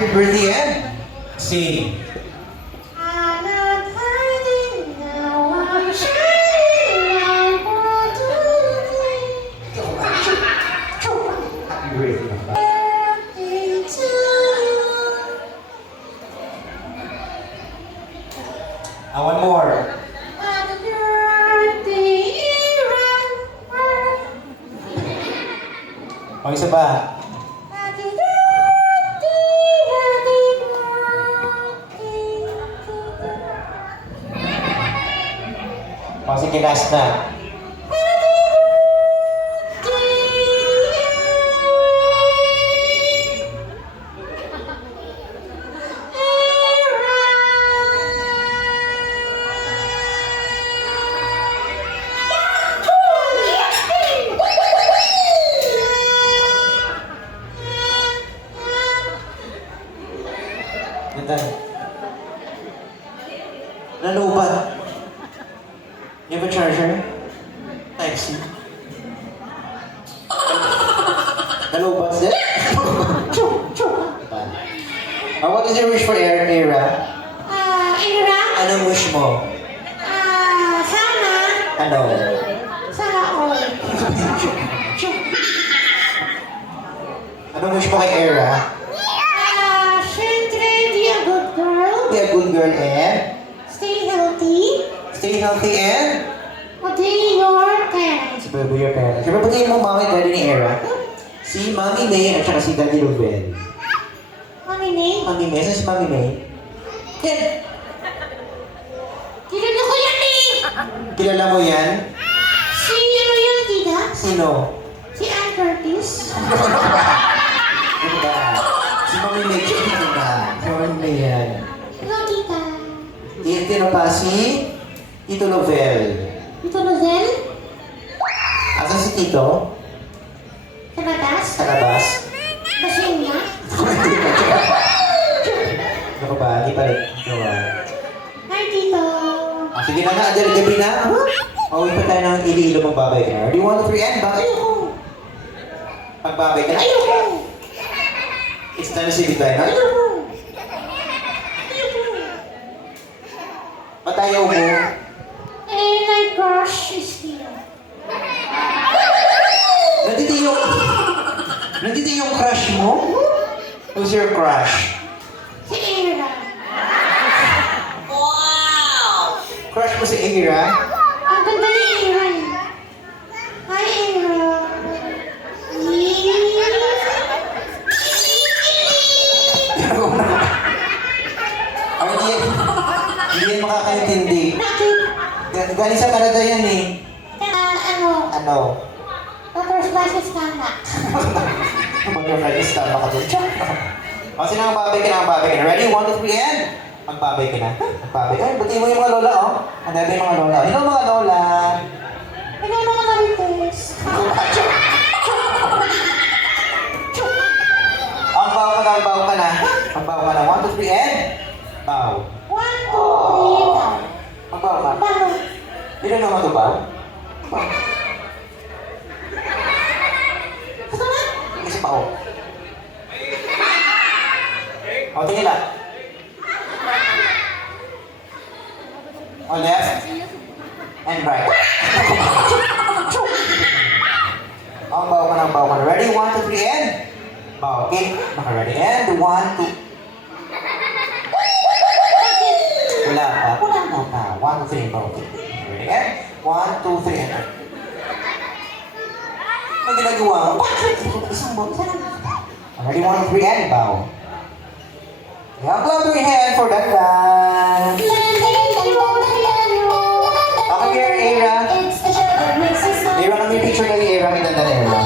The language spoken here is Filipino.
Happy birthday, eh? Sing. I'm not hiding now, I'm shining now for today. Happy birthday. Birthday to you. One more. Happy birthday, Ira. O, isa ba? Happy birthday, happy birthday to you. O, sige, last na. Ganda. Nalubat. You have a charger? Type-C. Nalubat din? What is your wish for Era? Ira, Anong wish mo? sana Ano? all. Anong wish mo kay Era? Syempre, be a good girl. Be a good girl and Stay healthy. stay healthy and Obey your parents. Sabi your parents. Siyempre, patayin mo mami at daddy ni Era. Si Mami May at saka si Daddy Ruben. Mami May, Mami May? Saan si Mami May? Yan! kilala ko yan eh. Kilala mo yan? Si ano yan, tita? Sino? Si Ann Curtis. Ano ba? Si Mami May. Sino ba? Si Mami May yan. Hello, tita. Tino pa si Tito Lovell. Ito Nozel? Asan si Tito? Sa labas? Sa labas? Basing niya? Ano ba? Hindi pa rin. Gawa. Hi, tito. Sige na nga, Adel, gabi na. Mauwi pa tayo ng Iloilo magbabay ka na. Do you want to 3 Bakit? Ayoko. Magbabay ka na? Ayoko. It's time to say goodbye na? Ayoko. Ba't ayaw mo? My crush is here. Nandito yung crush mo? Who's your crush? Si Ira. Crush mo si Ira? Ang ganda ni Ira eh. Hi, Ira. Ay, hindi yan makakaintindi. Bakit? Galing sa Canada yan eh. Ano? First class is kama. Mag-friend is tama ka dun. O, sino ang babay ka na? Ang babay ka na. Ready? 1, 2, 3, and? Magbabay ka na. Magbabay. Ay, buti mo yung mga lola, oh. Ang dami yung mga lola. Hello, mga lola. Ikaw mga marites. Ang baw ka na, ang baw ka na. Ang baw ka na. 1, 2, 3, and? Baw. 1, 2, 3, down. Ang baw ka. Bago. Hindi na naman ito, baw? Baw. Gusto na? Kasi pa, oh. O, tingin na. O, left. And right. Ang baw ka na, ang baw ka na. Ready? 1, 2, 3, and? Baw, okay? Naka-ready. And 1, 2. Wala pa. Wala pa. 1, 2, 3, baw. Okay. Ready? And 1, 2, 3, and. Ang ginagawa mo? Bakit? Isang baw. Ready? 1, 2, 3, and baw. Yeah, clap your hand for that dance. Okay, here, Era. Era, kami picture kay Era. Kita na Era.